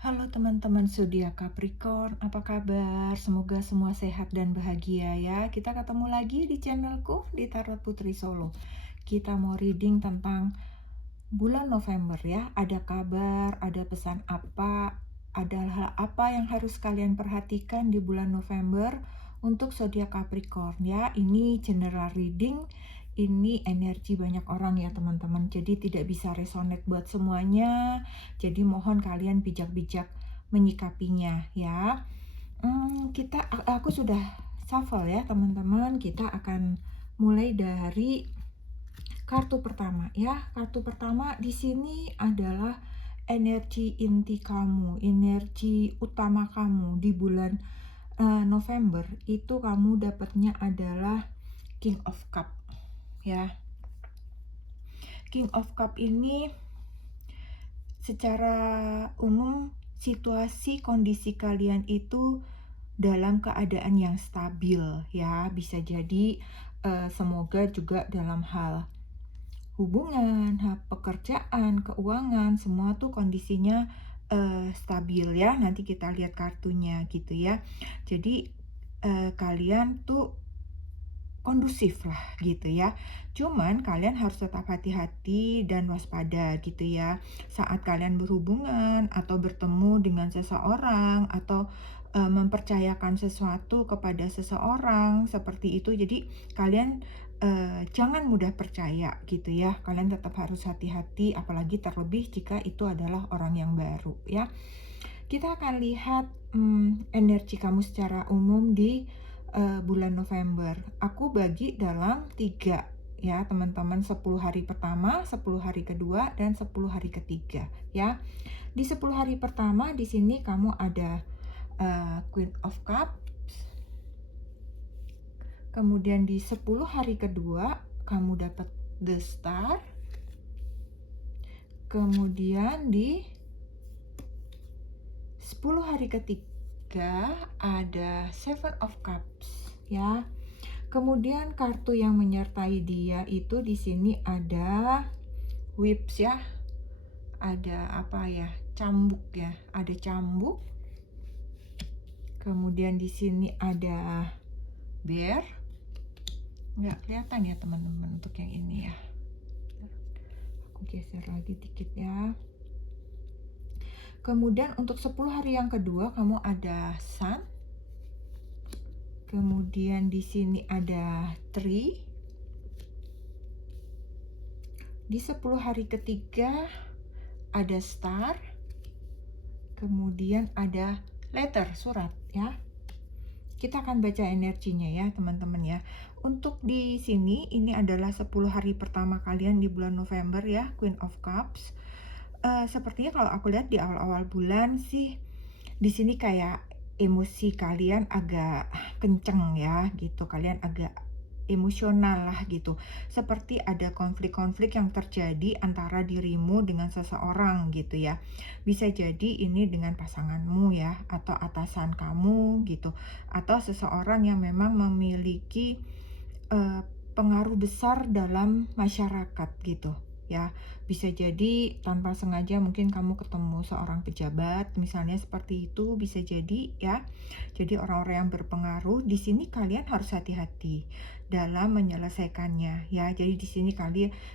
Halo teman-teman zodiak Capricorn, apa kabar? Semoga semua sehat dan bahagia ya. Kita ketemu lagi di channelku di Tarot Putri Solo. Kita mau reading tentang bulan November ya. Ada kabar, ada pesan apa, ada hal apa yang harus kalian perhatikan di bulan November untuk zodiak Capricorn ya. Ini general reading. Ini energi banyak orang ya teman-teman. Jadi tidak bisa resonate buat semuanya. Jadi mohon kalian bijak-bijak menyikapinya ya. Aku sudah shuffle ya teman-teman. Kita akan mulai dari kartu pertama ya. Kartu pertama di sini adalah energi inti kamu, energi utama kamu di bulan November. Itu kamu dapatnya adalah King of Cup ya. King of Cup ini secara umum situasi kondisi kalian itu dalam keadaan yang stabil ya. Bisa jadi semoga juga dalam hal hubungan, pekerjaan, keuangan, semua tuh kondisinya stabil ya. Nanti kita lihat kartunya gitu ya. Jadi kalian tuh kondusif lah gitu ya. Cuman kalian harus tetap hati-hati dan waspada gitu ya. Saat kalian berhubungan atau bertemu dengan seseorang atau mempercayakan sesuatu kepada seseorang seperti itu. Jadi kalian jangan mudah percaya gitu ya. Kalian tetap harus hati-hati, apalagi terlebih jika itu adalah orang yang baru ya. Kita akan lihat energi kamu secara umum di bulan November. Aku bagi dalam 3 ya teman-teman, 10 hari pertama, 10 hari kedua, dan 10 hari ketiga ya. Di 10 hari pertama di sini kamu ada Queen of Cups. Kemudian di 10 hari kedua kamu dapat The Star. Kemudian di 10 hari ketiga ada Seven of Cups ya. Kemudian kartu yang menyertai dia itu di sini ada Whips ya. Ada apa ya? Cambuk ya. Ada cambuk. Kemudian di sini ada Bear. Nggak kelihatan ya teman-teman untuk yang ini ya. Aku geser lagi dikit ya. Kemudian untuk 10 hari yang kedua kamu ada Sun. Kemudian di sini ada Tree. Di 10 hari ketiga ada Star. Kemudian ada Letter, surat ya. Kita akan baca energinya ya teman-teman ya. Untuk di sini ini adalah 10 hari pertama kalian di bulan November ya, Queen of Cups. Sepertinya kalau aku lihat di awal-awal bulan sih di sini kayak emosi kalian agak kenceng ya gitu. Kalian agak emosional lah gitu. Seperti ada konflik-konflik yang terjadi antara dirimu dengan seseorang gitu ya. Bisa jadi ini dengan pasanganmu ya, atau atasan kamu gitu, atau seseorang yang memang memiliki pengaruh besar dalam masyarakat gitu ya. Bisa jadi tanpa sengaja mungkin kamu ketemu seorang pejabat misalnya, seperti itu bisa jadi ya. Jadi orang-orang yang berpengaruh di sini kalian harus hati-hati dalam menyelesaikannya ya. Jadi di sini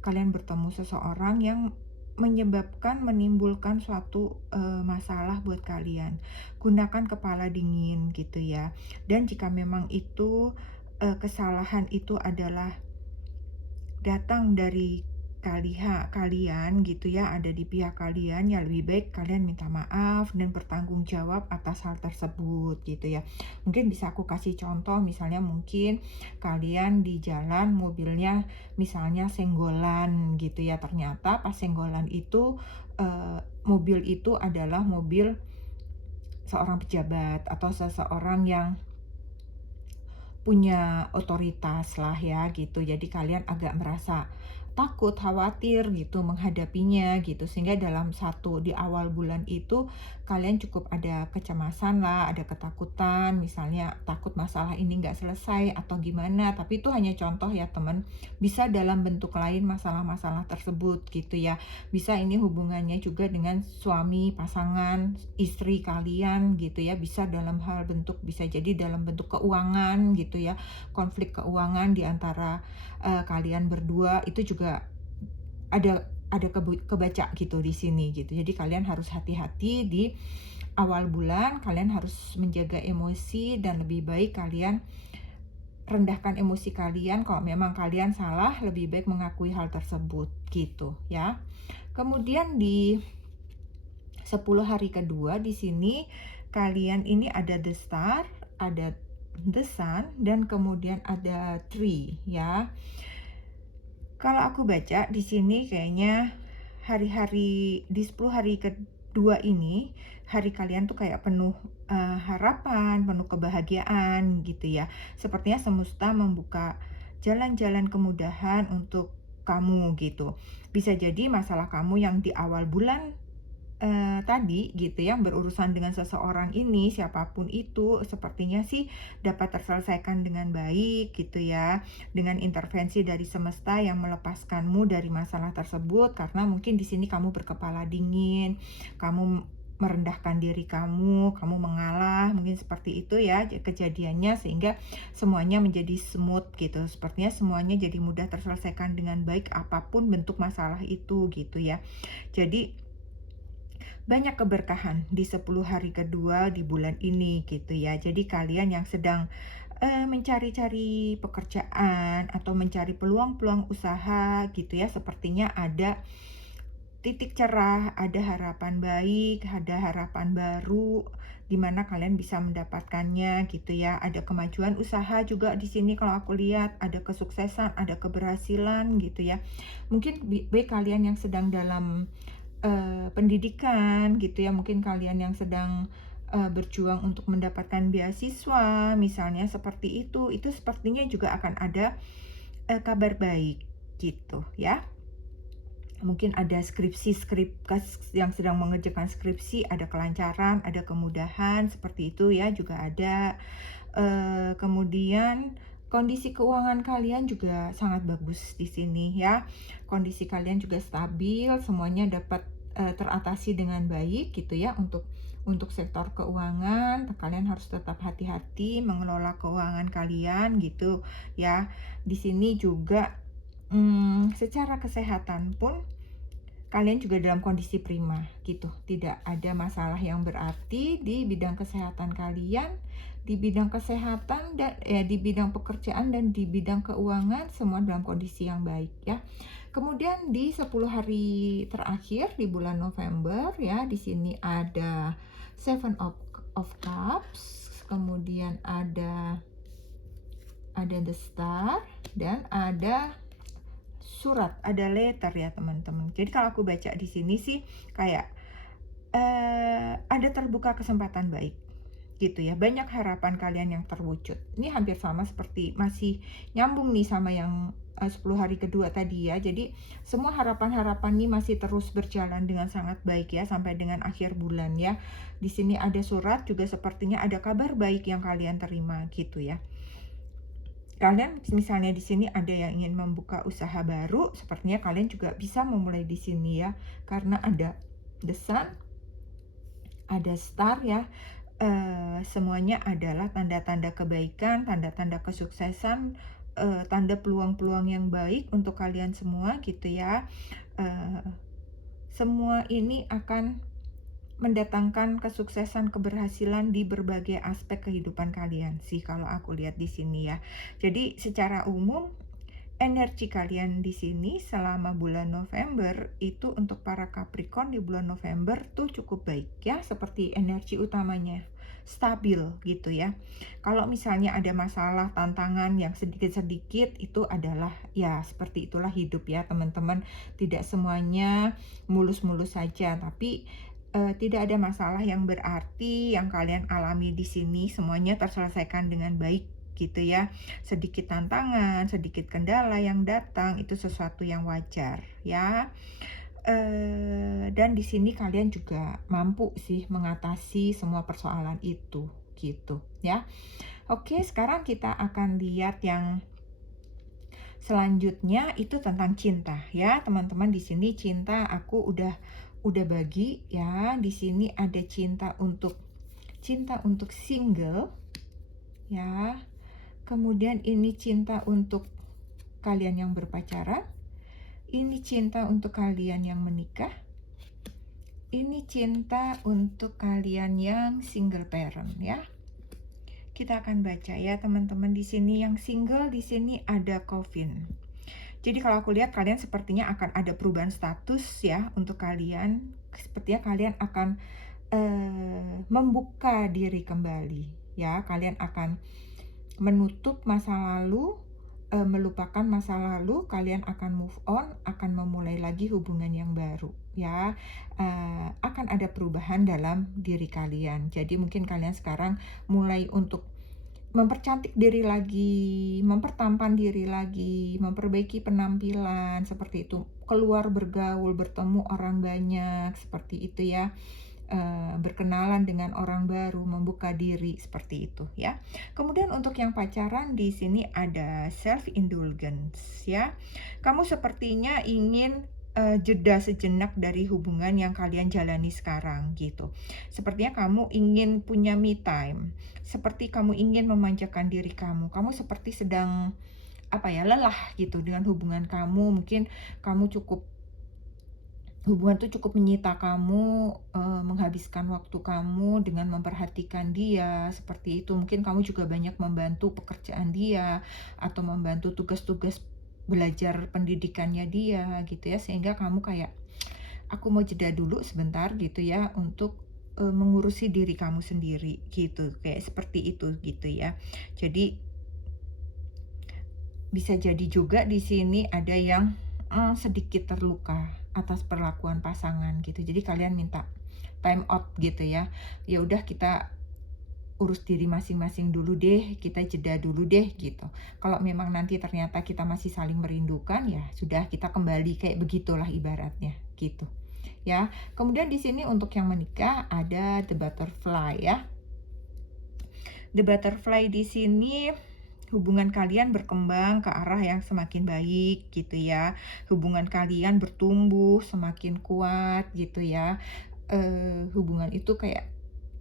kalian bertemu seseorang yang menimbulkan suatu masalah buat kalian. Gunakan kepala dingin gitu ya. Dan jika memang itu kesalahan itu adalah datang dari kalian gitu ya, ada di pihak kalian, ya lebih baik kalian minta maaf dan bertanggung jawab atas hal tersebut gitu ya. Mungkin bisa aku kasih contoh, misalnya mungkin kalian di jalan mobilnya misalnya senggolan gitu ya, ternyata pas senggolan itu mobil itu adalah mobil seorang pejabat atau seseorang yang punya otoritas lah ya gitu. Jadi kalian agak merasa takut, khawatir gitu menghadapinya gitu. Sehingga di awal bulan itu kalian cukup ada kecemasan lah, ada ketakutan, misalnya takut masalah ini nggak selesai atau gimana. Tapi itu hanya contoh ya teman, bisa dalam bentuk lain masalah-masalah tersebut gitu ya. Bisa ini hubungannya juga dengan suami, pasangan, istri kalian gitu ya. Bisa bisa jadi dalam bentuk keuangan gitu ya. Konflik keuangan di antara kalian berdua itu juga kebaca gitu di sini gitu. Jadi kalian harus hati-hati di awal bulan, kalian harus menjaga emosi dan lebih baik kalian rendahkan emosi kalian. Kalau memang kalian salah, lebih baik mengakui hal tersebut gitu ya. Kemudian di 10 hari kedua di sini kalian ini ada the star, ada the sun, dan kemudian ada tree ya. Kalau aku baca di sini kayaknya hari-hari di 10 hari kedua ini, hari kalian tuh kayak penuh harapan, penuh kebahagiaan gitu ya. Sepertinya semesta membuka jalan-jalan kemudahan untuk kamu gitu. Bisa jadi masalah kamu yang di awal bulan tadi gitu ya, berurusan dengan seseorang ini, siapapun itu, sepertinya sih dapat terselesaikan dengan baik gitu ya, dengan intervensi dari semesta yang melepaskanmu dari masalah tersebut. Karena mungkin di sini kamu berkepala dingin, kamu merendahkan diri kamu mengalah, mungkin seperti itu ya kejadiannya, sehingga semuanya menjadi smooth gitu. Sepertinya semuanya jadi mudah terselesaikan dengan baik apapun bentuk masalah itu gitu ya. Jadi banyak keberkahan di 10 hari kedua di bulan ini gitu ya. Jadi kalian yang sedang mencari-cari pekerjaan atau mencari peluang-peluang usaha gitu ya, sepertinya ada titik cerah, ada harapan baik, ada harapan baru di mana kalian bisa mendapatkannya gitu ya. Ada kemajuan usaha juga di sini kalau aku lihat, ada kesuksesan, ada keberhasilan gitu ya. Mungkin baik kalian yang sedang dalam pendidikan gitu ya, mungkin kalian yang sedang berjuang untuk mendapatkan beasiswa misalnya seperti itu sepertinya juga akan ada kabar baik gitu ya. Mungkin ada yang sedang mengerjakan skripsi, ada kelancaran, ada kemudahan seperti itu ya, juga ada. Kemudian kondisi keuangan kalian juga sangat bagus di sini ya. Kondisi kalian juga stabil, semuanya dapat teratasi dengan baik gitu ya. Untuk sektor keuangan, kalian harus tetap hati-hati mengelola keuangan kalian gitu ya. Di sini juga secara kesehatan pun kalian juga dalam kondisi prima gitu. Tidak ada masalah yang berarti di bidang kesehatan kalian, di bidang kesehatan dan di bidang pekerjaan dan di bidang keuangan, semua dalam kondisi yang baik ya. Kemudian di 10 hari terakhir di bulan November ya, di sini ada Seven of Cups, kemudian ada the star, dan ada surat, ada letter ya teman-teman. Jadi kalau aku baca di sini sih kayak ada terbuka kesempatan baik gitu ya. Banyak harapan kalian yang terwujud. Ini hampir sama seperti, masih nyambung nih sama yang 10 hari kedua tadi ya. Jadi semua harapan-harapan ini masih terus berjalan dengan sangat baik ya sampai dengan akhir bulan ya. Di sini ada surat juga, sepertinya ada kabar baik yang kalian terima gitu ya. Kalian misalnya di sini ada yang ingin membuka usaha baru, sepertinya kalian juga bisa memulai di sini ya, karena ada the sun, ada star ya. Semuanya adalah tanda-tanda kebaikan, tanda-tanda kesuksesan, tanda peluang-peluang yang baik untuk kalian semua gitu ya. Semua ini akan mendatangkan kesuksesan, keberhasilan di berbagai aspek kehidupan kalian sih kalau aku lihat di sini ya. Jadi secara umum energi kalian di sini selama bulan November itu untuk para Capricorn di bulan November tuh cukup baik ya, seperti energi utamanya stabil gitu ya. Kalau misalnya ada masalah, tantangan yang sedikit-sedikit, itu adalah ya seperti itulah hidup ya teman-teman. Tidak semuanya mulus-mulus saja, tapi tidak ada masalah yang berarti yang kalian alami di sini, semuanya terselesaikan dengan baik gitu ya. Sedikit tantangan, sedikit kendala yang datang itu sesuatu yang wajar ya. Dan di sini kalian juga mampu sih mengatasi semua persoalan itu gitu ya. Oke, sekarang kita akan lihat yang selanjutnya itu tentang cinta ya, teman-teman. Di sini cinta aku udah bagi ya. Di sini ada cinta untuk single ya. Kemudian ini cinta untuk kalian yang berpacaran. Ini cinta untuk kalian yang menikah. Ini cinta untuk kalian yang single parent ya. Kita akan baca ya teman-teman. Di sini yang single, di sini ada Coffin. Jadi kalau aku lihat kalian sepertinya akan ada perubahan status ya untuk kalian. Sepertinya kalian akan membuka diri kembali ya. Kalian akan menutup masa lalu, melupakan masa lalu. Kalian akan move on, akan memulai lagi hubungan yang baru ya. Akan ada perubahan dalam diri kalian. Jadi mungkin kalian sekarang mulai untuk mempercantik diri lagi, mempertampan diri lagi, memperbaiki penampilan seperti itu, keluar bergaul, bertemu orang banyak seperti itu ya. Berkenalan dengan orang baru, membuka diri seperti itu ya. Kemudian untuk yang pacaran di sini ada self indulgence ya. Kamu sepertinya ingin jeda sejenak dari hubungan yang kalian jalani sekarang gitu. Sepertinya kamu ingin punya me time. Seperti kamu ingin memanjakan diri kamu. Kamu seperti sedang lelah gitu dengan hubungan kamu. Mungkin hubungan itu cukup menyita kamu, menghabiskan waktu kamu dengan memperhatikan dia, seperti itu. Mungkin kamu juga banyak membantu pekerjaan dia, atau membantu tugas-tugas belajar pendidikannya dia, gitu ya. Sehingga kamu kayak, aku mau jeda dulu sebentar gitu ya, untuk mengurusi diri kamu sendiri, gitu. Kayak seperti itu, gitu ya. Jadi, bisa jadi juga di sini ada yang sedikit terluka atas perlakuan pasangan gitu. Jadi kalian minta time out gitu ya. Ya udah, kita urus diri masing-masing dulu deh, kita jeda dulu deh gitu. Kalau memang nanti ternyata kita masih saling merindukan, ya sudah, kita kembali kayak begitulah ibaratnya gitu. Ya. Kemudian di sini untuk yang menikah ada the butterfly ya. The butterfly di sini, hubungan kalian berkembang ke arah yang semakin baik gitu ya. Hubungan kalian bertumbuh semakin kuat gitu ya. Hubungan itu kayak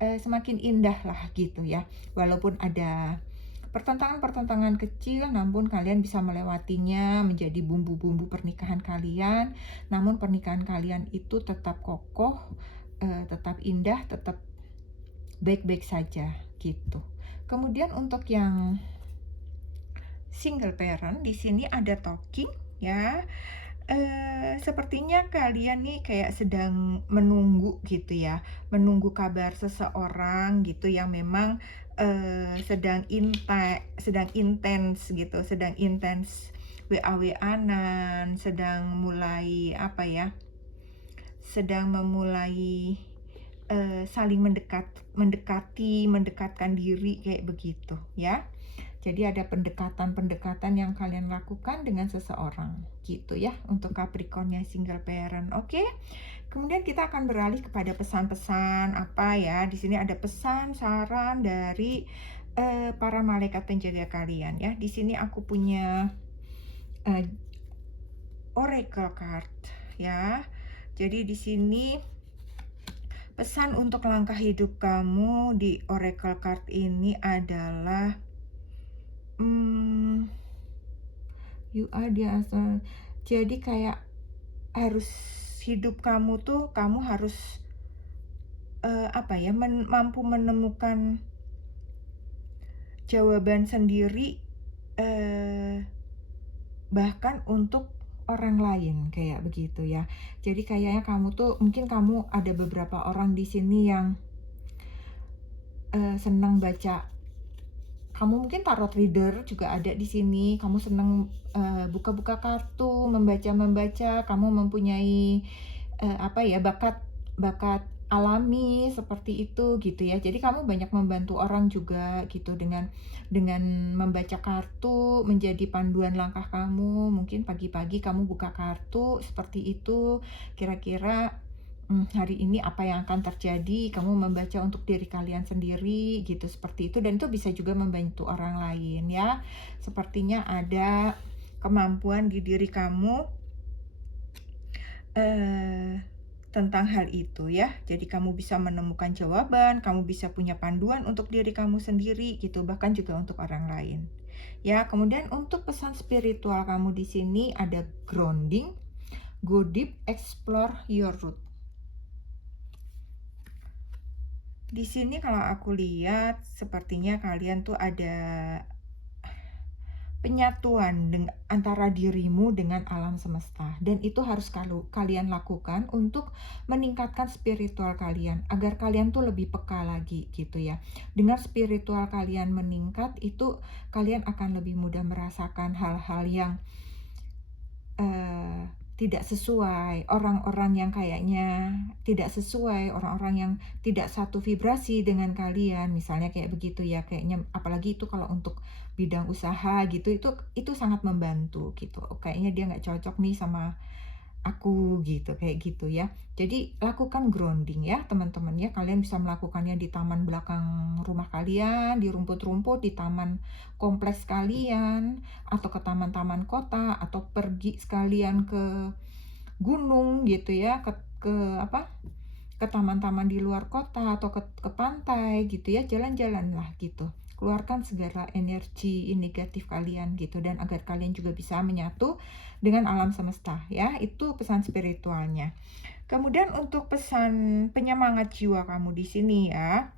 semakin indah lah gitu ya. Walaupun ada pertentangan-pertentangan kecil, namun kalian bisa melewatinya menjadi bumbu-bumbu pernikahan kalian. Namun pernikahan kalian itu tetap kokoh, tetap indah, tetap baik-baik saja gitu. Kemudian untuk yang single parent di sini ada talking ya. Sepertinya kalian nih kayak sedang menunggu gitu ya, menunggu kabar seseorang gitu yang memang sedang intens gitu, sedang intens WA-WA-an, sedang mulai sedang memulai saling mendekatkan diri kayak begitu ya. Jadi ada pendekatan-pendekatan yang kalian lakukan dengan seseorang gitu ya untuk Capricorn yang single parent. Oke. Kemudian kita akan beralih kepada pesan-pesan apa ya. Di sini ada pesan saran dari para malaikat penjaga kalian ya. Di sini aku punya oracle card ya. Jadi di sini pesan untuk langkah hidup kamu di oracle card ini adalah you are the answer. Jadi kayak harus hidup kamu tuh, kamu harus mampu menemukan jawaban sendiri, bahkan untuk orang lain kayak begitu ya. Jadi kayaknya kamu tuh, mungkin kamu ada beberapa orang di sini yang senang baca. Kamu mungkin tarot reader juga ada di sini. Kamu senang buka-buka kartu, membaca. Kamu mempunyai bakat alami seperti itu gitu ya. Jadi kamu banyak membantu orang juga gitu dengan membaca kartu menjadi panduan langkah kamu. Mungkin pagi-pagi kamu buka kartu seperti itu, kira-kira hari ini apa yang akan terjadi, kamu membaca untuk diri kalian sendiri gitu, seperti itu, dan itu bisa juga membantu orang lain ya. Sepertinya ada kemampuan di diri kamu eh, tentang hal itu ya. Jadi kamu bisa menemukan jawaban, kamu bisa punya panduan untuk diri kamu sendiri gitu, bahkan juga untuk orang lain. Ya, kemudian untuk pesan spiritual kamu di sini ada grounding, go deep, explore your root. Di sini kalau aku lihat sepertinya kalian tuh ada penyatuan antara dirimu dengan alam semesta, dan itu harus kalian lakukan untuk meningkatkan spiritual kalian agar kalian tuh lebih peka lagi gitu ya. Dengan spiritual kalian meningkat itu kalian akan lebih mudah merasakan hal-hal yang eh, tidak sesuai, orang-orang yang kayaknya tidak sesuai, orang-orang yang tidak satu vibrasi dengan kalian, misalnya kayak begitu ya, kayaknya apalagi itu kalau untuk bidang usaha gitu, itu sangat membantu gitu. Kayaknya dia nggak cocok nih sama aku gitu, kayak gitu ya. Jadi lakukan grounding ya teman-teman ya. Kalian bisa melakukannya di taman belakang rumah kalian, di rumput-rumput, di taman kompleks kalian, atau ke taman-taman kota, atau pergi sekalian ke gunung gitu ya, ke apa? Ke taman-taman di luar kota atau ke pantai gitu ya, jalan-jalan lah gitu. Keluarkan segala energi negatif kalian gitu, dan agar kalian juga bisa menyatu dengan alam semesta ya. Itu pesan spiritualnya. Kemudian untuk pesan penyemangat jiwa kamu di sini ya.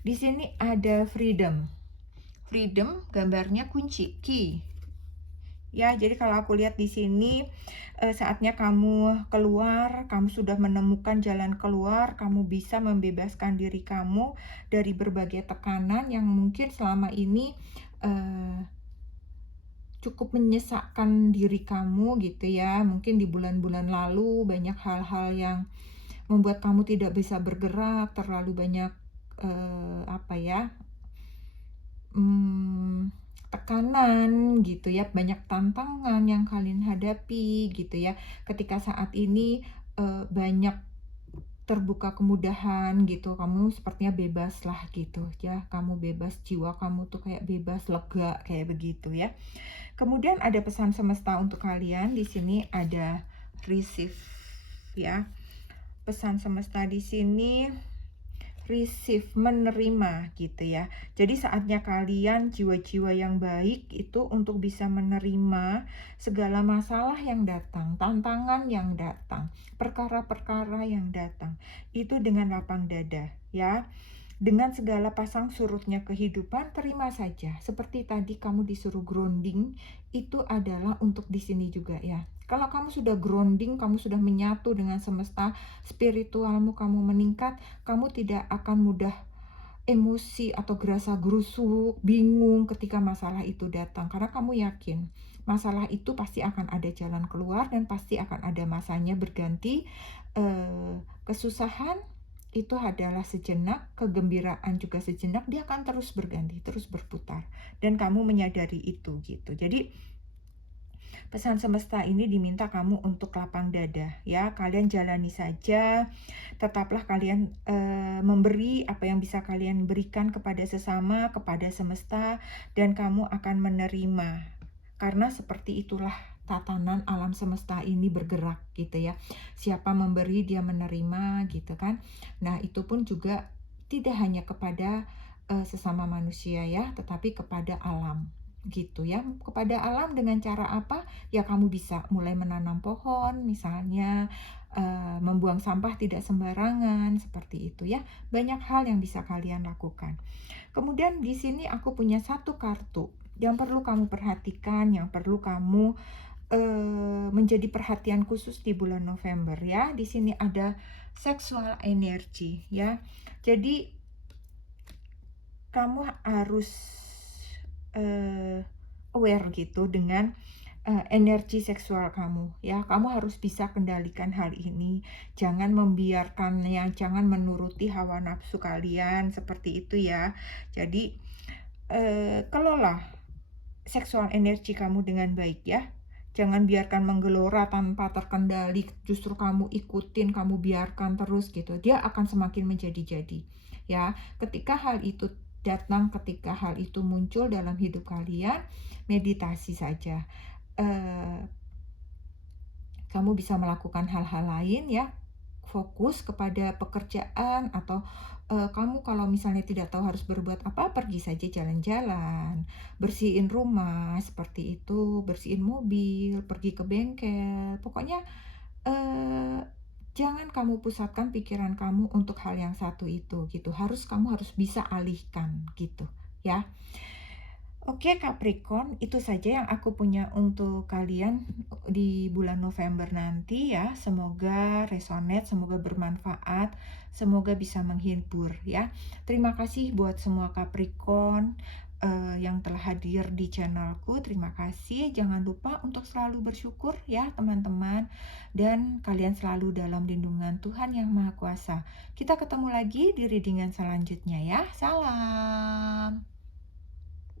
Di sini ada freedom. Freedom gambarnya kunci, key. Ya, jadi kalau aku lihat di sini saatnya kamu keluar, kamu sudah menemukan jalan keluar, kamu bisa membebaskan diri kamu dari berbagai tekanan yang mungkin selama ini eh, cukup menyesakkan diri kamu gitu ya. Mungkin di bulan-bulan lalu banyak hal-hal yang membuat kamu tidak bisa bergerak, terlalu banyak apa ya, tekanan gitu ya, banyak tantangan yang kalian hadapi gitu ya. Ketika saat ini banyak terbuka kemudahan gitu, kamu sepertinya bebas lah gitu ya, kamu bebas, jiwa kamu tuh kayak bebas, lega kayak begitu ya. Kemudian ada pesan semesta untuk kalian di sini, ada receive ya. Pesan semesta di sini receive, menerima gitu ya. Jadi saatnya kalian jiwa-jiwa yang baik itu untuk bisa menerima segala masalah yang datang, tantangan yang datang, perkara-perkara yang datang. Itu dengan lapang dada ya. Dengan segala pasang surutnya kehidupan, terima saja. Seperti tadi kamu disuruh grounding, itu adalah untuk di sini juga ya. Kalau kamu sudah grounding, kamu sudah menyatu dengan semesta, spiritualmu kamu meningkat, kamu tidak akan mudah emosi atau gerasa gerusuk, bingung ketika masalah itu datang. Karena kamu yakin masalah itu pasti akan ada jalan keluar dan pasti akan ada masanya berganti. Kesusahan itu adalah sejenak, kegembiraan juga sejenak, dia akan terus berganti, terus berputar. Dan kamu menyadari itu gitu. Jadi pesan semesta ini diminta kamu untuk lapang dada ya. Kalian jalani saja, tetaplah kalian memberi apa yang bisa kalian berikan kepada sesama, kepada semesta, dan kamu akan menerima. Karena seperti itulah tatanan alam semesta ini bergerak gitu ya. Siapa memberi dia menerima gitu kan. Nah, itu pun juga tidak hanya kepada sesama manusia ya, tetapi kepada alam gitu ya. Kepada alam dengan cara apa? Ya kamu bisa mulai menanam pohon misalnya, membuang sampah tidak sembarangan seperti itu ya. Banyak hal yang bisa kalian lakukan. Kemudian di sini aku punya satu kartu yang perlu kamu perhatikan, yang perlu kamu menjadi perhatian khusus di bulan November ya. Di sini ada sexual energy ya. Jadi kamu harus aware gitu dengan energi seksual kamu, ya. Kamu harus bisa kendalikan hal ini. Jangan membiarkannya, jangan menuruti hawa nafsu kalian, seperti itu ya. Jadi, kelola seksual energi kamu dengan baik ya. Jangan biarkan menggelora tanpa terkendali, justru kamu ikutin, kamu biarkan terus gitu. Dia akan semakin menjadi-jadi. Ya, ketika hal itu datang, ketika hal itu muncul dalam hidup kalian, meditasi saja. Eh, Kamu bisa melakukan hal-hal lain ya, fokus kepada pekerjaan atau kamu kalau misalnya tidak tahu harus berbuat apa, pergi saja jalan-jalan, bersihin rumah seperti itu, bersihin mobil, pergi ke bengkel. Pokoknya eh, jangan kamu pusatkan pikiran kamu untuk hal yang satu itu gitu. Kamu harus bisa alihkan gitu ya. Oke Capricorn, itu saja yang aku punya untuk kalian di bulan November nanti ya. Semoga resonate, semoga bermanfaat, semoga bisa menghibur ya. Terima kasih buat semua Capricorn yang telah hadir di channelku. Terima kasih. Jangan lupa untuk selalu bersyukur ya teman-teman. Dan kalian selalu dalam lindungan Tuhan Yang Maha Kuasa. Kita ketemu lagi di readingan selanjutnya ya. Salam.